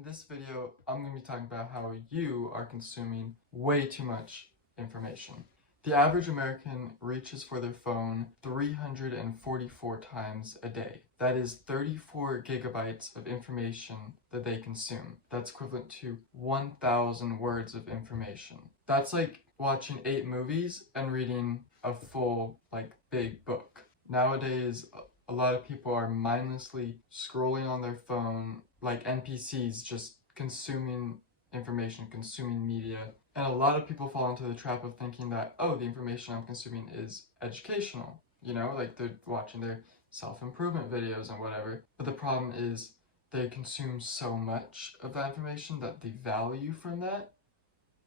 In this video, I'm going to be talking about how you are consuming way too much information. The average American reaches for their phone 344 times a day. That is 34 gigabytes of information that they consume. That's equivalent to 1,000 words of information. That's like watching 8 movies and reading a full, big book. Nowadays, a lot of people are mindlessly scrolling on their phone like NPCs, just consuming information, consuming media. And a lot of people fall into the trap of thinking that, oh, the information I'm consuming is educational. Like they're watching their self-improvement videos and whatever. But the problem is they consume so much of that information that the value from that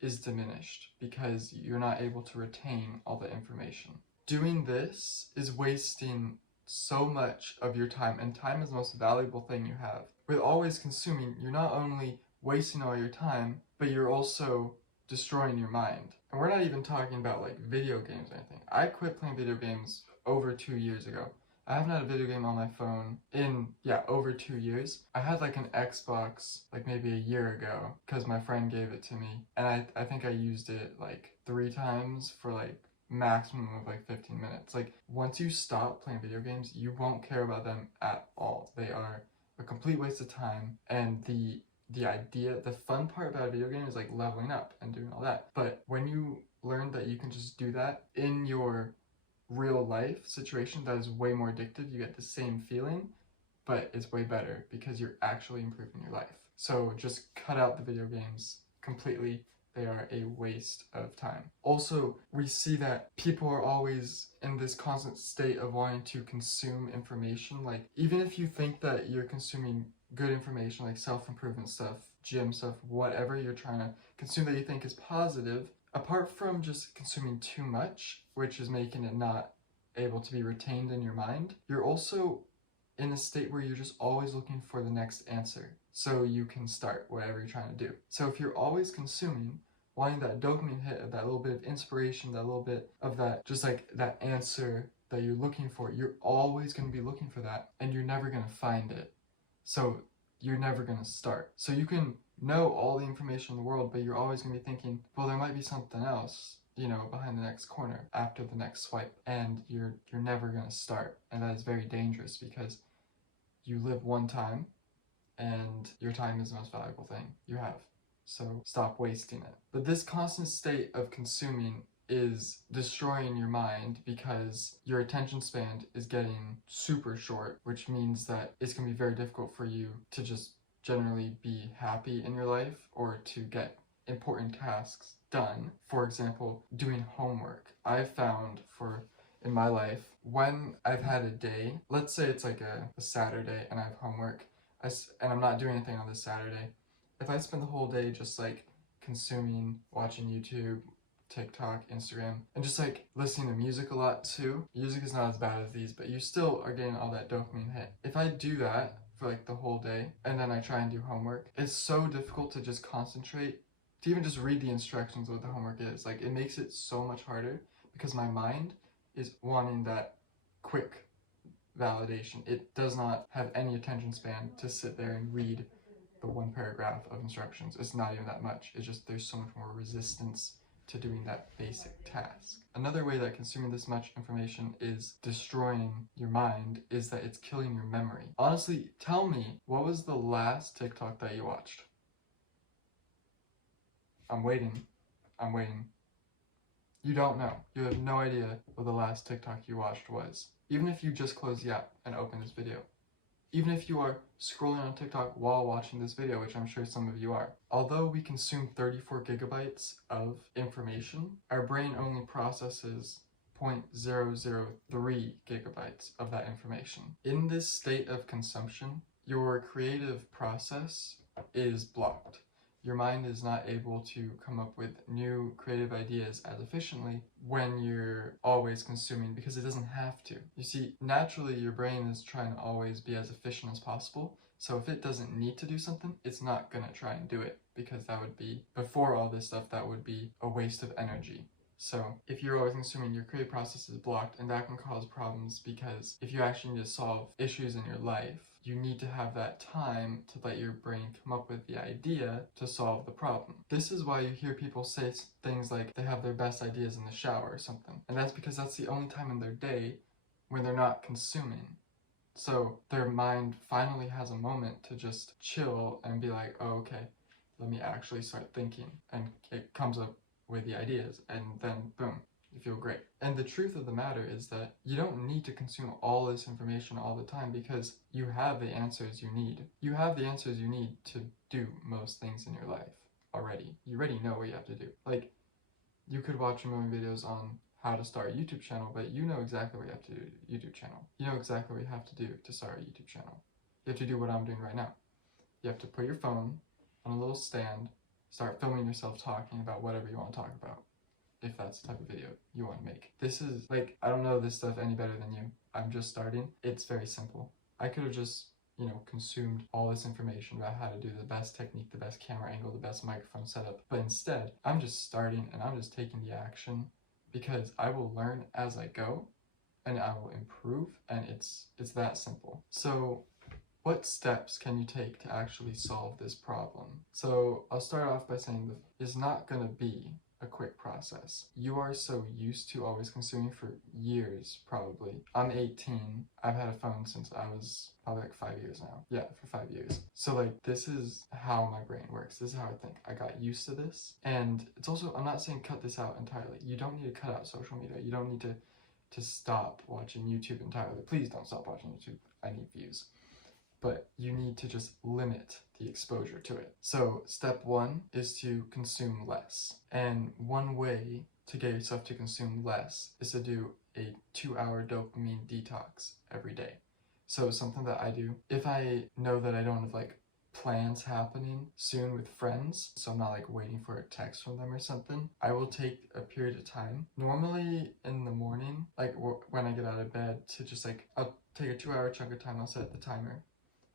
is diminished because you're not able to retain all the information. Doing this is wasting so much of your time, and time is the most valuable thing you have. With always consuming, you're not only wasting all your time, but you're also destroying your mind. And we're not even talking about like video games or anything. I quit playing video games over 2 years ago. I haven't had a video game on my phone in, over 2 years. I had like an Xbox like maybe a year ago because my friend gave it to me. And I think I used it like 3 times for like maximum of like 15 minutes. Like once you stop playing video games, you won't care about them at all. They are a complete waste of time, and the fun part about a video game is like leveling up and doing all that. But when you learn that you can just do that in your real life situation, that is way more addictive. You get the same feeling, but it's way better because you're actually improving your life. So just cut out the video games completely. They are a waste of time. Also, we see that people are always in this constant state of wanting to consume information. Like, even if you think that you're consuming good information, like self-improvement stuff, gym stuff, whatever you're trying to consume that you think is positive, apart from just consuming too much, which is making it not able to be retained in your mind, you're also in a state where you're just always looking for the next answer so you can start whatever you're trying to do. So if you're always consuming, wanting that dopamine hit of that little bit of inspiration, that little bit of that, just like that answer that you're looking for, you're always going to be looking for that, and you're never going to find it. So you're never going to start. So you can know all the information in the world, but you're always going to be thinking, well, there might be something else, behind the next corner after the next swipe, and you're never going to start. And that is very dangerous because you live one time, and your time is the most valuable thing you have. So stop wasting it. But this constant state of consuming is destroying your mind because your attention span is getting super short, which means that it's going to be very difficult for you to just generally be happy in your life or to get important tasks done. For example, doing homework. I've found in my life, when I've had a day, let's say it's like a Saturday and I have homework, and I'm not doing anything on this Saturday, if I spend the whole day just like consuming, watching YouTube, TikTok, Instagram, and just like listening to music a lot too. Music is not as bad as these, but you still are getting all that dopamine hit. If I do that for like the whole day and then I try and do homework, it's so difficult to just concentrate, to even just read the instructions of what the homework is. Like, it makes it so much harder because my mind is wanting that quick validation. It does not have any attention span to sit there and read the one paragraph of instructions. It's not even that much. It's just there's so much more resistance to doing that basic task. Another way that consuming this much information is destroying your mind is that it's killing your memory. Honestly, tell me, what was the last TikTok that you watched? I'm waiting. You don't know. You have no idea what the last TikTok you watched was. Even if you just close the app and open this video. Even if you are scrolling on TikTok while watching this video, which I'm sure some of you are. Although we consume 34 gigabytes of information, our brain only processes 0.003 gigabytes of that information. In this state of consumption, your creative process is blocked. Your mind is not able to come up with new creative ideas as efficiently when you're always consuming, because it doesn't have to. You see, naturally your brain is trying to always be as efficient as possible, so if it doesn't need to do something, it's not gonna try and do it, because that would be, before all this stuff, that would be a waste of energy. So if you're always consuming, your creative process is blocked, and that can cause problems, because if you actually need to solve issues in your life, you need to have that time to let your brain come up with the idea to solve the problem. This is why you hear people say things like they have their best ideas in the shower or something. And that's because that's the only time in their day when they're not consuming. So their mind finally has a moment to just chill and be like, oh, okay, let me actually start thinking. And it comes up with the ideas, and then boom, you feel great. And the truth of the matter is that you don't need to consume all this information all the time, because you have the answers you need. You have the answers you need to do most things in your life already. You already know what you have to do. Like, you could watch a million videos on how to start a YouTube channel, but you know exactly what you have to do to YouTube channel. You know exactly what you have to do to start a YouTube channel. You have to do what I'm doing right now. You have to put your phone on a little stand, start filming yourself talking about whatever you want to talk about, if that's the type of video you want to make. This is, like, I don't know this stuff any better than you. I'm just starting. It's very simple. I could have just, consumed all this information about how to do the best technique, the best camera angle, the best microphone setup. But instead, I'm just starting and I'm just taking the action, because I will learn as I go and I will improve, and it's that simple. So what steps can you take to actually solve this problem? So I'll start off by saying that it's not going to be a quick process. You are so used to always consuming for years, probably. I'm 18. I've had a phone since I was probably like 5 years now. Yeah, for 5 years. So like, this is how my brain works. This is how I think. I got used to this. And it's also, I'm not saying cut this out entirely. You don't need to cut out social media. You don't need to stop watching YouTube entirely. Please don't stop watching YouTube. I need views. But you need to just limit the exposure to it. So step one is to consume less. And one way to get yourself to consume less is to do a 2-hour dopamine detox every day. So something that I do, if I know that I don't have like plans happening soon with friends, so I'm not like waiting for a text from them or something, I will take a period of time, normally in the morning, like when I get out of bed, to just like, I'll take a 2-hour chunk of time, I'll set the timer,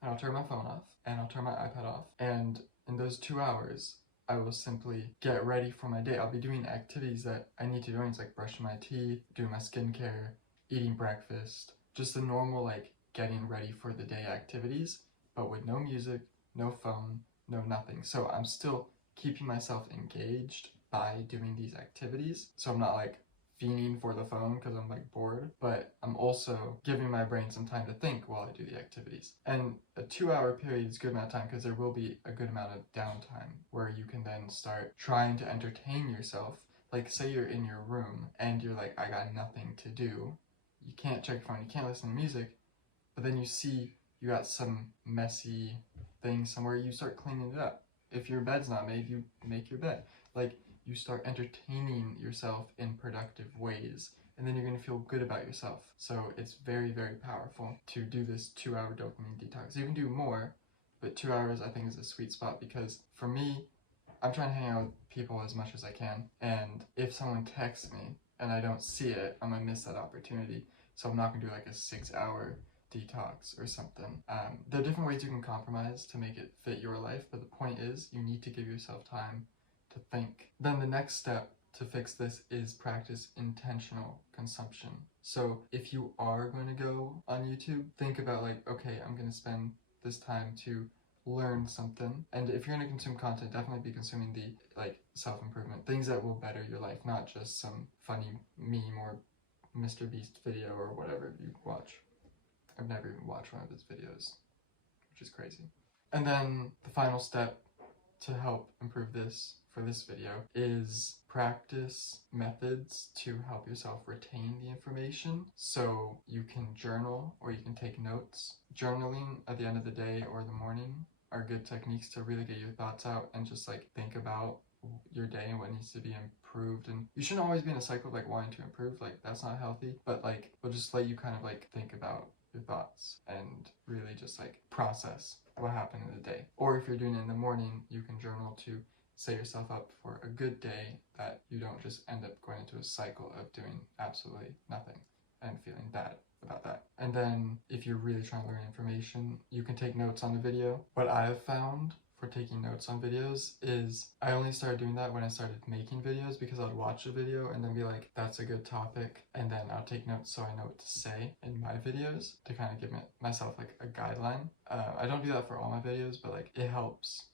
and I'll turn my phone off, and I'll turn my iPad off, and in those 2 hours, I will simply get ready for my day. I'll be doing activities that I need to do, it's like brushing my teeth, doing my skincare, eating breakfast, just the normal like getting ready for the day activities, but with no music, no phone, no nothing. So I'm still keeping myself engaged by doing these activities, so I'm not like fiending for the phone because I'm like bored, but I'm also giving my brain some time to think while I do the activities. And a 2-hour period is a good amount of time, because there will be a good amount of downtime where you can then start trying to entertain yourself. Like, say you're in your room and you're like, I got nothing to do. You can't check your phone, you can't listen to music, but then you see you got some messy thing somewhere, you start cleaning it up. If your bed's not made, you make your bed. Like, you start entertaining yourself in productive ways, and then you're going to feel good about yourself. So it's very, very powerful to do this 2-hour dopamine detox. You can do more, but 2 hours I think is a sweet spot, because for me, I'm trying to hang out with people as much as I can, and if someone texts me and I don't see it, I'm going to miss that opportunity. So I'm not going to do like a 6-hour detox or something. There are different ways you can compromise to make it fit your life, but the point is, you need to give yourself time to think. Then the next step to fix this is practice intentional consumption. So if you are going to go on YouTube, think about like, okay, I'm going to spend this time to learn something. And if you're going to consume content, definitely be consuming the like self-improvement, things that will better your life, not just some funny meme or Mr. Beast video or whatever you watch. I've never even watched one of his videos, which is crazy. And then the final step to help improve this for this video is practice methods to help yourself retain the information. So you can journal or you can take notes. Journaling at the end of the day or the morning are good techniques to really get your thoughts out and just like think about your day and what needs to be improved. And you shouldn't always be in a cycle of like wanting to improve, like that's not healthy, but like we'll just let you kind of like think about your thoughts and really just like process what happened in the day. Or if you're doing it in the morning, you can journal to set yourself up for a good day, that you don't just end up going into a cycle of doing absolutely nothing and feeling bad about that. And then if you're really trying to learn information, you can take notes on the video. What I have found for taking notes on videos is I only started doing that when I started making videos, because I'd watch a video and then be like, that's a good topic, and then I'll take notes so I know what to say in my videos to kind of give myself like a guideline. I don't do that for all my videos, but like it helps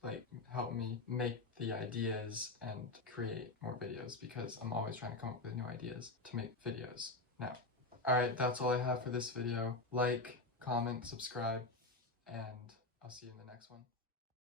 help me make the ideas and create more videos, because I'm always trying to come up with new ideas to make videos. Now, alright, that's all I have for this video. Like, comment, subscribe, and I'll see you in the next one.